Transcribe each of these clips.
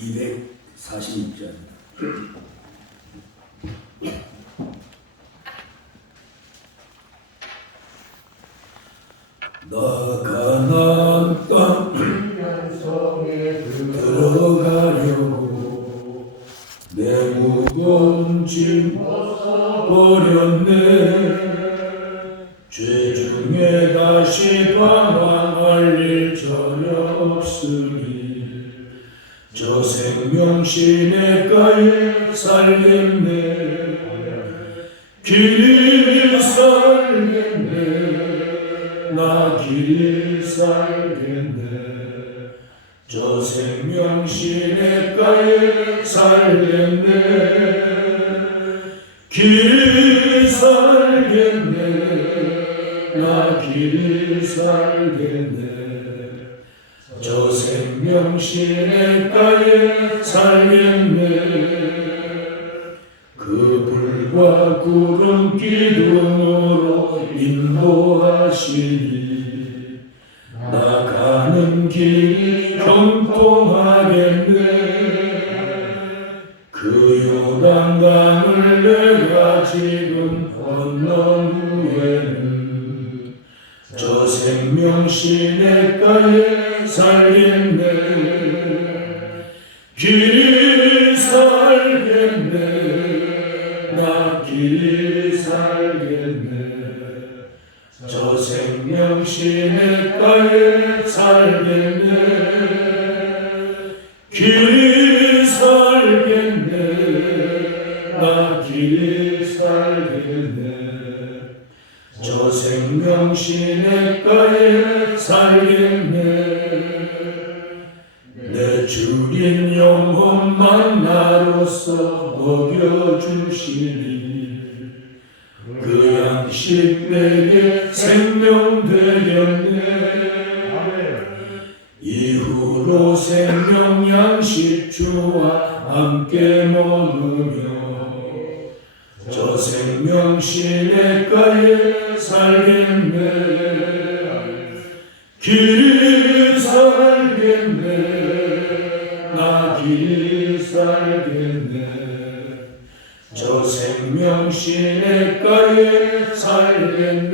246장입니다. 너가 나 저 생명신의 가에 살겠네. 길 살겠네. 나길 살겠네. 저 생명 시내가에 살겠네. 그 불과 구름 기둥으로 인도하시네. Şinek'tayı serginde Gir 생명 되렸네 이후로 생명 양식 주와 함께 먹으며 저 생명 시내가에 살겠네. 길 살겠네. 나길 살겠네. 저 생명 시내가에 살겠네.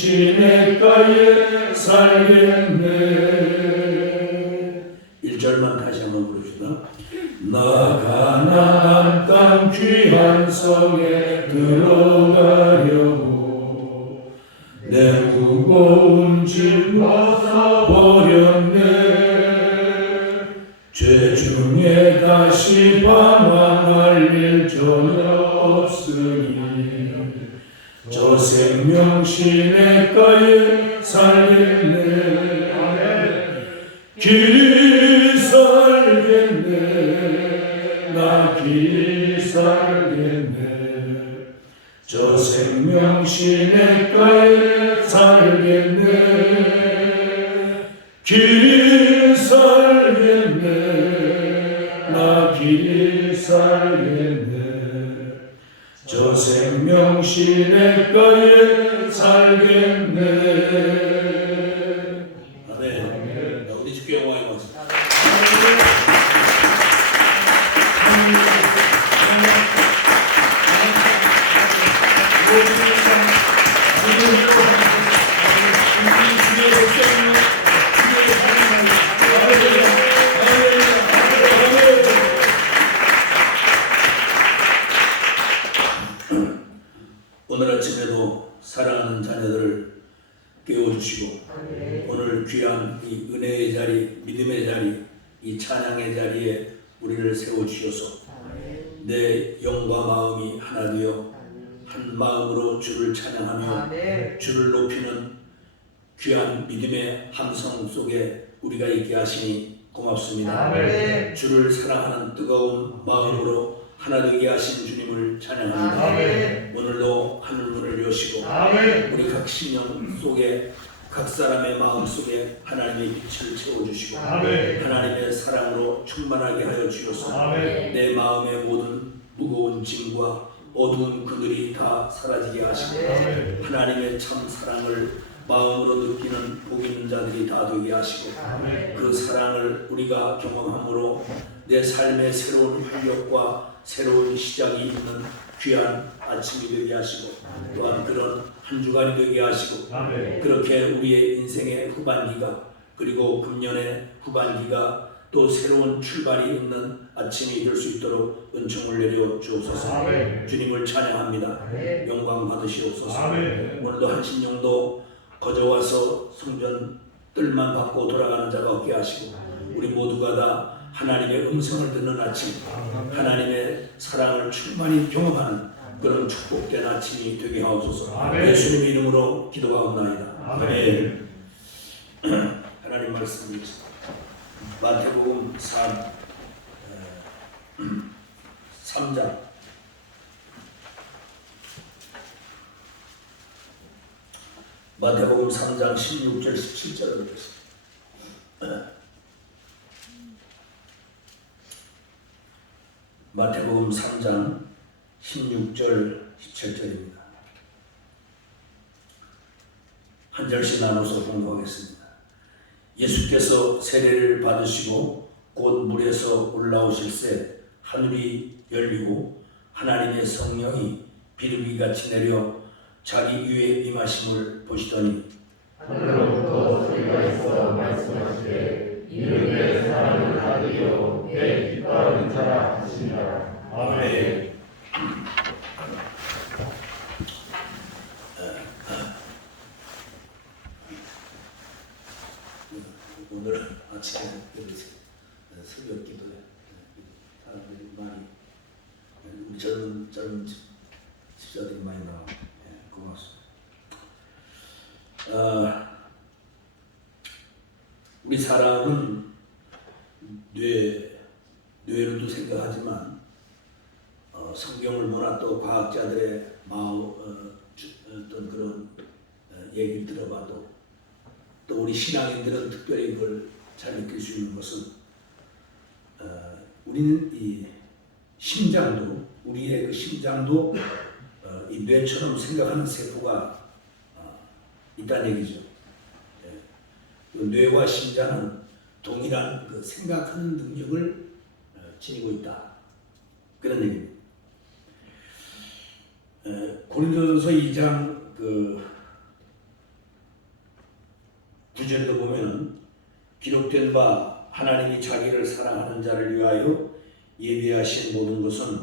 Shimei Zeit. 찬양하며 아멘. 주를 높이는 귀한 믿음의 함성 속에 우리가 있게 하시니 고맙습니다. 아멘. 주를 사랑하는 뜨거운 마음으로 하나 되게 하신 주님을 찬양합니다. 아멘. 오늘도 하늘문을 여시고 아멘. 우리 각 신령 속에 각 사람의 마음 속에 하나님의 빛을 채워주시고 아멘. 하나님의 사랑으로 충만하게 하여 주셔서 아멘. 내 마음의 모든 무거운 짐과 어두운 그늘이 다 사라지게 하시고 아멘. 하나님의 참 사랑을 마음으로 느끼는 복 있는 자들이 다 되게 하시고 아멘. 그 사랑을 우리가 경험함으로 내 삶의 새로운 활력과 새로운 시작이 있는 귀한 아침이 되게 하시고 또한 그런 한 주간이 되게 하시고. 그렇게 우리의 인생의 후반기가 그리고 금년의 후반기가 또 새로운 출발이 있는 아침이 될 수 있도록 은총을 내려 주옵소서 아멘. 주님을 찬양합니다 아멘. 영광 받으시옵소서 아멘. 오늘도 한신령도 거저 와서 성전 뜰만 받고 돌아가는 자가 없게 하시고 우리 모두가 다 하나님의 음성을 듣는 아침 하나님의 사랑을 충만히 경험하는 그런 축복된 아침이 되게 하옵소서 아멘. 예수님 이름으로 기도하옵나이다 아멘. 하나님 말씀 마태복음 3 3장 마태복음 3장 16절 17절을 보겠습니다. 마태복음 3장 16절 17절입니다. 한 절씩 나눠서 공부하겠습니다. 예수께서 세례를 받으시고 곧 물에서 올라오실새 하늘이 열리고 하나님의 성령이 비둘기 같이 내려 자기 위에 임하심을 보시더니 하늘로부터 소리가 있어 말씀하시되 이는 내 사랑을 아들이요 내 기뻐하는 자라 하시니라. 아멘 오늘 여기 새벽 기도에 사람들이 많이 우리 젊은 젊은 집- 집사들이 많이 나와. 예, 고맙습니다. 아, 우리 사람은 뇌 뇌로도 생각하지만 어, 성경을 보나 또 과학자들의 마음 어, 주- 어떤 그런 어, 얘기를 들어봐도 또 우리 신앙인들은 특별히 이걸 잘 느낄 수 있는 것은 어, 우리는 이 심장도 우리의 그 심장도 어, 이 뇌처럼 생각하는 세포가 어, 있다는 얘기죠. 예. 그 뇌와 심장은 동일한 그 생각하는 능력을 어, 지니고 있다. 그런 얘기입니다. 에, 고린도전서 2장 그 구절도 보면은 기록된 바 하나님이 자기를 사랑하는 자를 위하여 예비하신 모든 것은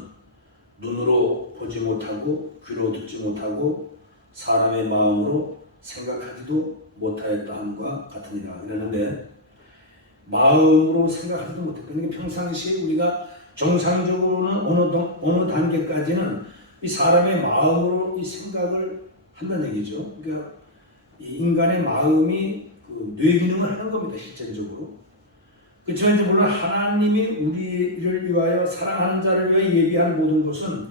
눈으로 보지 못하고 귀로 듣지 못하고 사람의 마음으로 생각하지도 못하였다 함과 같으니라 그러는데 마음으로 생각하지도 못했고 그러니까 평상시에 우리가 정상적으로는 어느, 동- 어느 단계까지는 이 사람의 마음으로 이 생각을 한다는 얘기죠. 그러니까 이 인간의 마음이 그 뇌 기능을 하는 겁니다, 실질적으로. 그렇지만 이제 물론 하나님이 우리를 위하여 사랑하는 자를 위하여 예비한 모든 것은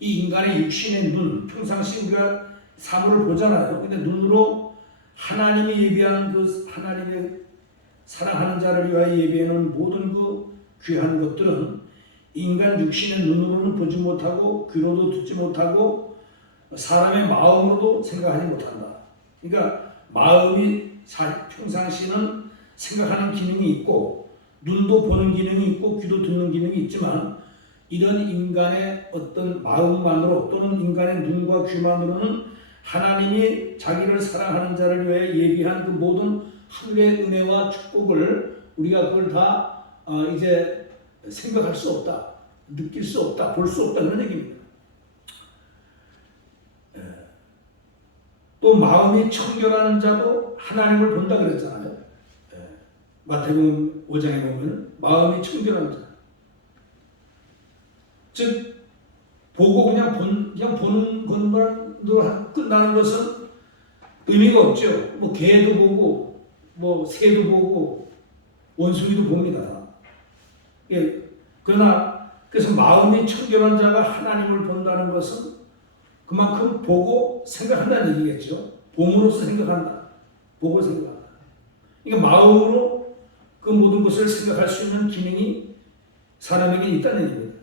이 인간의 육신의 눈, 평상시 우리가 사물을 보잖아요. 근데 눈으로 하나님이 예비한 그 하나님의 사랑하는 자를 위하여 예비해 놓은 모든 그 귀한 것들은 인간 육신의 눈으로는 보지 못하고 귀로도 듣지 못하고 사람의 마음으로도 생각하지 못한다. 그러니까 마음이 사- 평상시는 생각하는 기능이 있고 눈도 보는 기능이 있고 귀도 듣는 기능이 있지만 이런 인간의 어떤 마음만으로 또는 인간의 눈과 귀만으로는 하나님이 자기를 사랑하는 자를 위해 예비한 그 모든 하늘의 은혜와 축복을 우리가 그걸 다 어, 이제 생각할 수 없다, 느낄 수 없다, 볼 수 없다 그런 얘기입니다. 예. 또 마음이 청결한 자도 하나님을 본다 그랬잖아요. 예. 마태복음 5장에 보면 마음이 청결한 자. 즉 보고 그냥 본 그냥 보는 것만으로 끝나는 것은 의미가 없죠. 뭐 개도 보고 뭐 새도 보고 원숭이도 봅니다. 예. 그러나 그래서 마음이 청결한 자가 하나님을 본다는 것은 그만큼 보고 생각한다는 얘기겠죠. 봄으로서 생각한다. 보고 생각한다. 그러니까 마음으로 그 모든 것을 생각할 수 있는 기능이 사람에게 있다는 얘기입니다.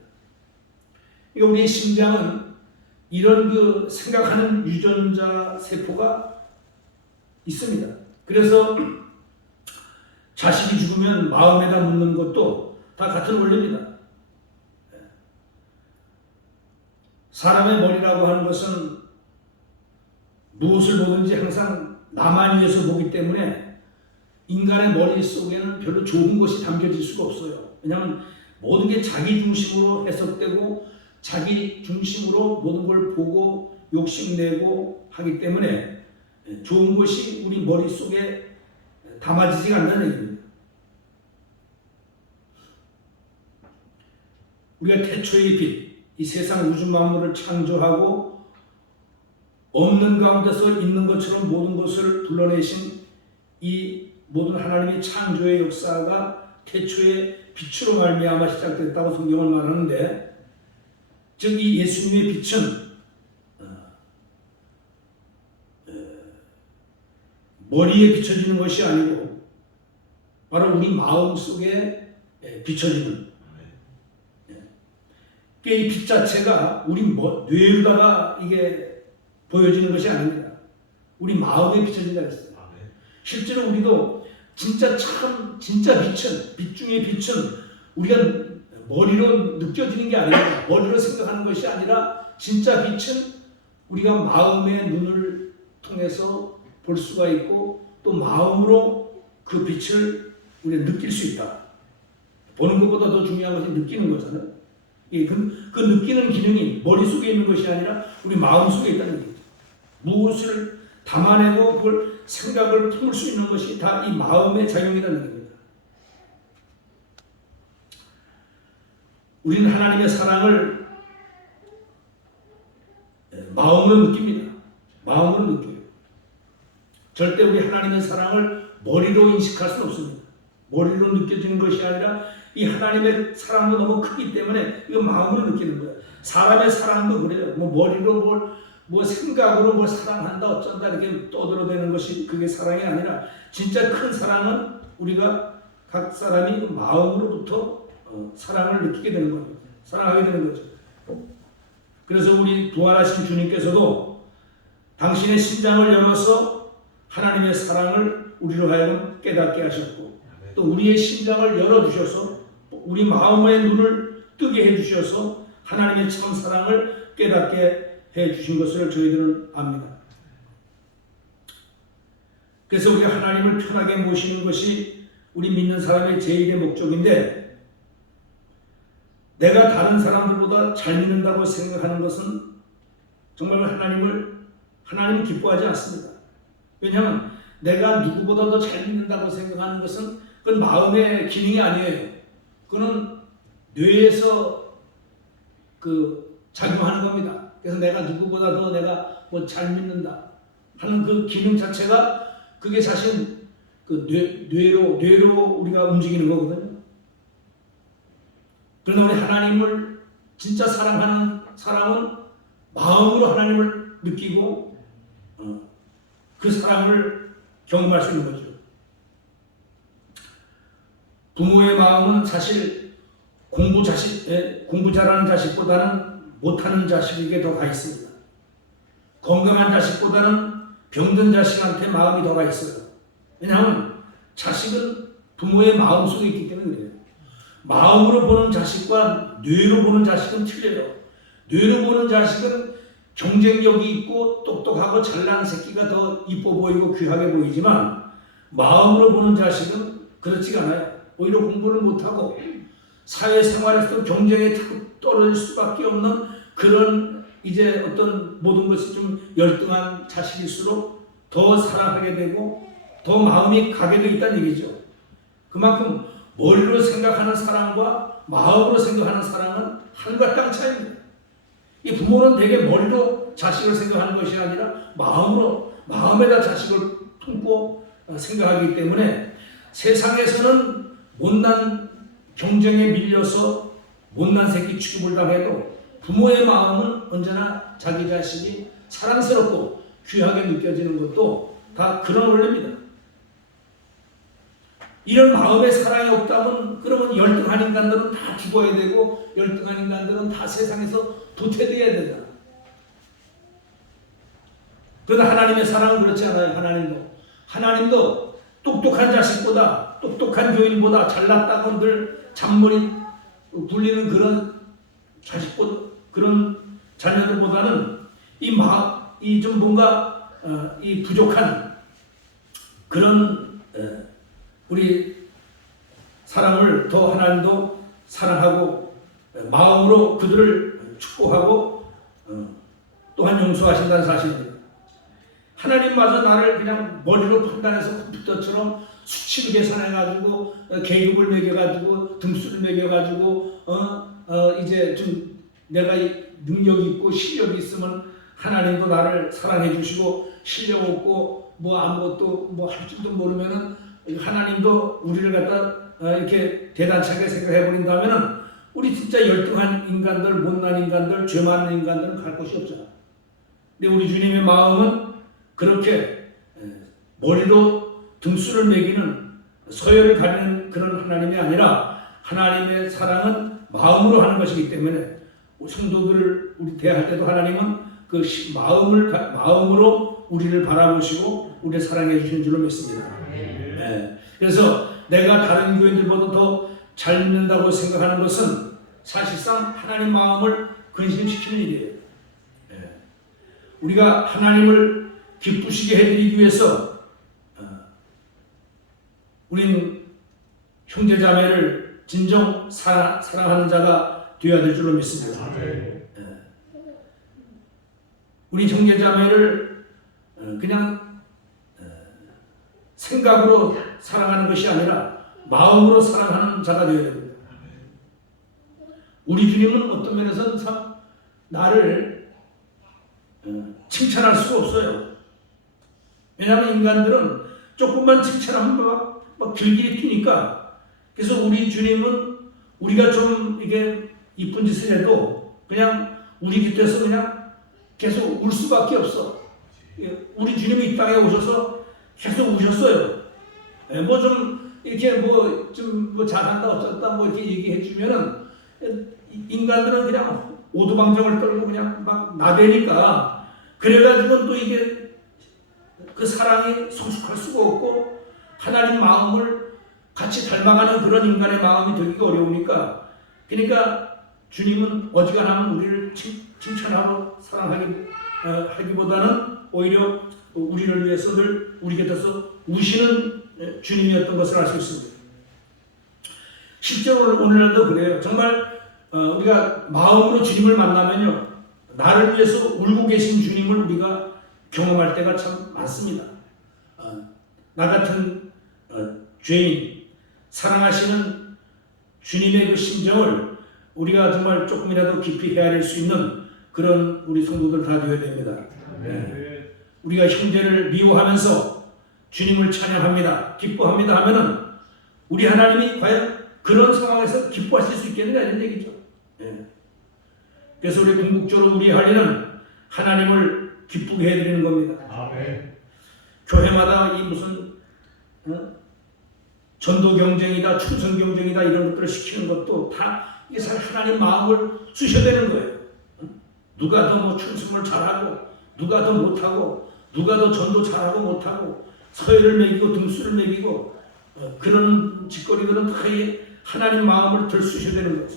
그러니까 우리의 심장은 이런 그 생각하는 유전자 세포가 있습니다. 그래서 자식이 죽으면 마음에다 묻는 것도 다 같은 원리입니다. 사람의 머리라고 하는 것은 무엇을 보든지 항상 나만 위해서 보기 때문에 인간의 머릿속에는 별로 좋은 것이 담겨질 수가 없어요. 왜냐하면 모든 게 자기 중심으로 해석되고 자기 중심으로 모든 걸 보고 욕심내고 하기 때문에 좋은 것이 우리 머릿속에 담아지지가 않는 얘기입니다. 우리가 태초의 빛, 이 세상 우주 만물을 창조하고 없는 가운데서 있는 것처럼 모든 것을 불러내신 이 모든 하나님의 창조의 역사가 태초의 빛으로 말미암아 시작됐다고 성경을 말하는데 즉 이 예수님의 빛은 어, 어, 머리에 비춰지는 것이 아니고 바로 우리 마음 속에 예, 비춰지는 이빛 자체가 우리 뭐, 뇌에다가 이게 보여지는 것이 아닙니다. 우리 마음에 비춰진다 그랬어요. 실제로 우리도 진짜 참 진짜 빛은 빛 중에 빛은 우리가 머리로 느껴지는 게 아니라 머리로 생각하는 것이 아니라 진짜 빛은 우리가 마음의 눈을 통해서 볼 수가 있고 또 마음으로 그 빛을 우리가 느낄 수 있다. 보는 것보다 더 중요한 것이 느끼는 거잖아요. 예, 그, 그 느끼는 기능이 머릿속에 있는 것이 아니라 우리 마음속에 있다는 얘기죠. 무엇을 담아내고 그걸 생각을 품을 수 있는 것이 다 이 마음의 작용이라는 겁니다. 우리는 하나님의 사랑을 예, 마음으로 느낍니다. 마음으로 느껴요. 절대 우리 하나님의 사랑을 머리로 인식할 수는 없습니다. 머리로 느껴지는 것이 아니라 이 하나님의 사랑도 너무 크기 때문에 이거 마음으로 느끼는 거예요. 사람의 사랑도 그래요. 뭐 머리로 뭘, 뭐 생각으로 뭘 사랑한다 어쩐다 이렇게 떠들어대는 것이 그게 사랑이 아니라 진짜 큰 사랑은 우리가 각 사람이 마음으로부터 어, 사랑을 느끼게 되는 겁니다. 사랑하게 되는 거죠. 그래서 우리 부활하신 주님께서도 당신의 심장을 열어서 하나님의 사랑을 우리로 하여금 깨닫게 하셨고 또 우리의 심장을 열어주셔서 우리 마음의 눈을 뜨게 해주셔서 하나님의 참 사랑을 깨닫게 해주신 것을 저희들은 압니다. 그래서 우리가 하나님을 편하게 모시는 것이 우리 믿는 사람의 제일의 목적인데 내가 다른 사람들보다 잘 믿는다고 생각하는 것은 정말 하나님을 하나님 기뻐하지 않습니다. 왜냐하면 내가 누구보다 더 잘 믿는다고 생각하는 것은 그건 마음의 기능이 아니에요. 그거는 뇌에서 그 작용하는 겁니다. 그래서 내가 누구보다 더 내가 뭐 잘 믿는다 하는 그 기능 자체가 그게 사실 그 뇌, 뇌로 뇌로 우리가 움직이는 거거든요. 그러나 우리 하나님을 진짜 사랑하는 사람은 마음으로 하나님을 느끼고 어, 그 사랑을 경험할 수 있는 거죠. 부모의 마음은 사실 공부 자식, 에, 공부 잘하는 자식보다는 못하는 자식에게 더 가 있습니다. 건강한 자식보다는 병든 자식한테 마음이 더 가 있어요. 왜냐하면 자식은 부모의 마음 속에 있기 때문에 그래요. 마음으로 보는 자식과 뇌로 보는 자식은 틀려요. 뇌로 보는 자식은 경쟁력이 있고 똑똑하고 잘난 새끼가 더 이뻐 보이고 귀하게 보이지만 마음으로 보는 자식은 그렇지가 않아요. 오히려 공부를 못하고 사회생활에서 경쟁에 떨어질 수밖에 없는 그런 이제 어떤 모든 것이 좀 열등한 자식일수록 더 사랑하게 되고 더 마음이 가게 돼 있다는 얘기죠. 그만큼 머리로 생각하는 사랑과 마음으로 생각하는 사랑은 하늘과 땅 차이입니다. 이 부모는 되게 머리로 자식을 생각하는 것이 아니라 마음으로 마음에다 자식을 품고 어, 생각하기 때문에 세상에서는 못난 경쟁에 밀려서 못난 새끼 취급을 당해도 부모의 마음은 언제나 자기 자식이 사랑스럽고 귀하게 느껴지는 것도 다 그런 원리입니다. 이런 마음의 사랑이 없다면 그러면 열등한 인간들은 다 죽어야 되고 열등한 인간들은 다 세상에서 도태되어야 된다. 그러나 하나님의 사랑은 그렇지 않아요. 하나님도 하나님도 똑똑한 자식보다 똑똑한 교인보다 잘났다고 늘 잔머리 굴리는 그런 자식보다 그런 자녀들보다는 이 마, 이 좀 뭔가 어, 이 부족한 그런 에, 우리 사람을 더 하나님도 사랑하고 에, 마음으로 그들을 축복하고 어, 또한 용서하신다는 사실입니다. 하나님마저 나를 그냥 머리로 판단해서 컴퓨터처럼 수치를 계산해가지고 어, 계급을 매겨가지고 등수를 매겨가지고 어, 어, 이제 좀 내가 이 능력이 있고 실력이 있으면 하나님도 나를 사랑해 주시고 실력 없고 뭐 아무것도 뭐 할 줄도 모르면은 하나님도 우리를 갖다 어, 이렇게 대단하게 생각해 버린다면은 우리 진짜 열등한 인간들, 못난 인간들, 죄 많은 인간들은 갈 곳이 없잖아. 근데 우리 주님의 마음은 그렇게 에, 머리로 등수를 매기는 서열을 가리는 그런 하나님이 아니라 하나님의 사랑은 마음으로 하는 것이기 때문에 성도들을 우리 대할 때도 하나님은 그 시- 마음을 가- 마음으로 우리를 바라보시고 우리를 사랑해 주시는 줄로 믿습니다. 예. 그래서 내가 다른 교인들보다 더 잘 믿는다고 생각하는 것은 사실상 하나님 마음을 근심시키는 일이에요. 예. 우리가 하나님을 기쁘시게 해드리기 위해서 어, 우린 형제자매를 진정 사랑, 사랑하는 자가 되어야 될 줄로 믿습니다. 아멘. 우리 형제자매를 어, 그냥 어, 생각으로 사랑하는 것이 아니라 마음으로 사랑하는 자가 되어야 됩니다. 우리 주님은 어떤 면에서는 참 나를 어, 칭찬할 수가 없어요. 왜냐하면 인간들은 조금만 칭찬하면 막, 막 길길이 뛰니까 그래서 우리 주님은 우리가 좀 이게 이쁜 짓을 해도 그냥 우리 곁에서 그냥 계속 울 수밖에 없어. 예, 우리 주님이 이 땅에 오셔서 계속 우셨어요. 뭐 좀 이렇게 뭐 좀 뭐 잘한다 어쩌다 뭐 이렇게 얘기해 주면은 인간들은 그냥 오두방정을 떨고 그냥 막 나대니까 그래가지고 또 이게 그 사랑이 성숙할 수가 없고 하나님 마음을 같이 닮아가는 그런 인간의 마음이 되기가 어려우니까 그러니까 주님은 어지간하면 우리를 칭, 칭찬하고 사랑하기 어, 오히려 우리를 위해서 늘 우리 곁에서 우시는 에, 주님이었던 것을 알 수 있습니다. 실제로 오늘날도 그래요. 정말 어, 우리가 마음으로 주님을 만나면요, 나를 위해서 울고 계신 주님을 우리가 경험할 때가 참 많습니다. 어, 나 같은 어, 죄인 사랑하시는 주님의 그 심정을 우리가 정말 조금이라도 깊이 헤아릴 수 있는 그런 우리 성도들 다 되어야 됩니다. 네. 우리가 형제를 미워하면서 주님을 찬양합니다. 기뻐합니다 하면은 우리 하나님이 과연 그런 상황에서 기뻐하실 수 있겠느냐 이런 얘기죠. 예. 그래서 우리 궁극적으로 우리 할 일은 하나님을 기쁘게 해드리는 겁니다. 아멘. 교회마다 이 무슨 어? 전도 경쟁이다, 충성 경쟁이다 이런 것들을 시키는 것도 다 이게 사실 하나님 마음을 쓰셔야 되는 거예요. 어? 누가 더 뭐 충성을 잘하고 누가 더 못하고 누가 더 전도 잘하고 못하고 서열을 매기고 등수를 매기고 어, 그런 짓거리들은 다이 하나님 마음을 들 쓰셔야 되는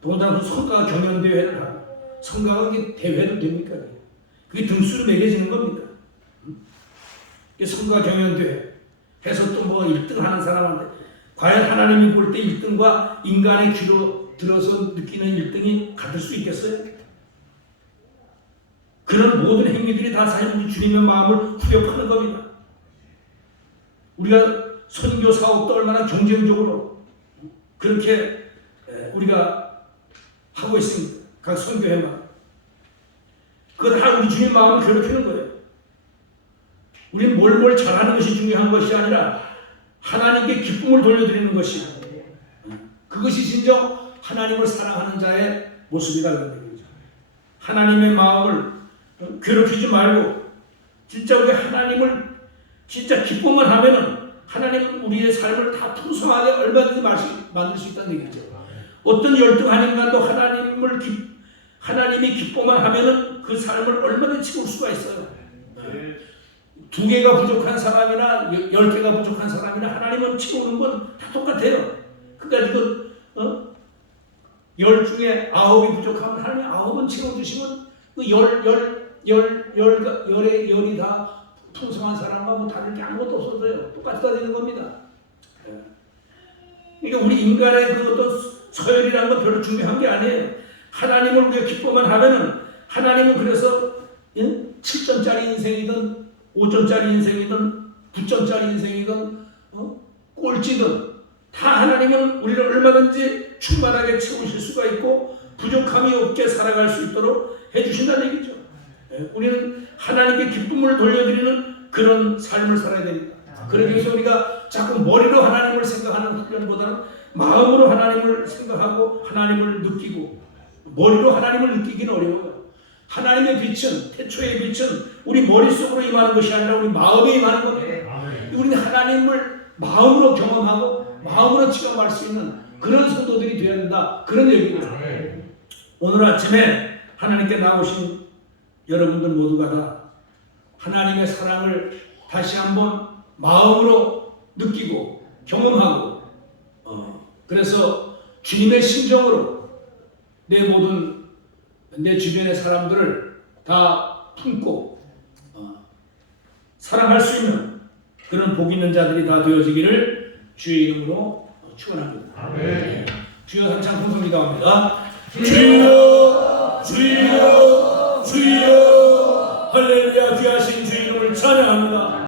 더군다나 그 성가 경연 대회를 하고 성가가 대회도 됩니까? 그게 등수를 매겨지는 겁니다. 이게 성가 경연 대회 해서 또 뭐 1등 하는 사람한테 과연 하나님이 볼 때 1등과 인간의 귀로 들어서 느끼는 일등이 같을 수 있겠어요? 그런 모든 행위들이 다 사실 우리 주님의 마음을 후벼파는 겁니다. 우리가 선교 사업도 얼마나 경쟁적으로 그렇게 에, 우리가 하고 있습니다. 각 선교회만. 그건 다 우리 주님 마음을 괴롭히는 거예요. 우리는 뭘뭘 잘하는 것이 중요한 것이 아니라 하나님께 기쁨을 돌려드리는 것이 그것이 진정 하나님을 사랑하는 자의 모습이다 그런 거죠. 하나님의 마음을 괴롭히지 말고 진짜 우리 하나님을 진짜 기쁨만 하면은 하나님은 우리의 삶을 다 풍성하게 얼마든지 만들 수 있다는 얘기죠. 어떤 열등한 인간도 하나님을 기, 하나님이 기뻐만 하면은 그 삶을 얼마든지 채울 수가 있어요. 두 개가 부족한 사람이나 여- 열 개가 부족한 사람이나 하나님은 채우는 건 다 똑같아요. 그러니까 이거 어? 열 중에 아홉이 부족하면 하나님 아홉은 채워주시면 그 열 열 열 열 열의 열이 다 풍성한 사람과 뭐 다를 게 아무것도 없어서요. 똑같이 다 되는 겁니다. 예. 그러니까 우리 인간의 그것도 서열이라는 건 별로 중요한 게 아니에요. 하나님을 우리가 기뻐만 하면은 하나님은 그래서 7점짜리 인생이든 5점짜리 인생이든 9점짜리 인생이든 어? 꼴찌든 다 하나님은 우리를 얼마든지 충만하게 채우실 수가 있고 부족함이 없게 살아갈 수 있도록 해주신다는 얘기죠. 예, 우리는 하나님께 기쁨을 돌려드리는 그런 삶을 살아야 됩니다. 그러기 위해서 우리가 자꾸 머리로 하나님을 생각하는 훈련보다는 마음으로 하나님을 생각하고 하나님을 느끼고 머리로 하나님을 느끼기는 어려워요. 하나님의 빛은 태초의 빛은 우리 머릿속으로 임하는 것이 아니라 우리 마음에 임하는 겁니다. 우리는 하나님을 마음으로 경험하고 마음으로 체험할 수 있는 그런 성도들이 되어야 된다. 그런 얘기입니다. 오늘 아침에 하나님께 나오신 여러분들 모두가 다 하나님의 사랑을 다시 한번 마음으로 느끼고 경험하고 어, 그래서 주님의 심정으로 내 모든 내 주변의 사람들을 다 품고 어, 사랑할 수 있는 그런 복 있는 자들이 다 되어지기를 주의 이름으로 축원합니다. 주여 한창 풍성기도 합니다. 주여 주여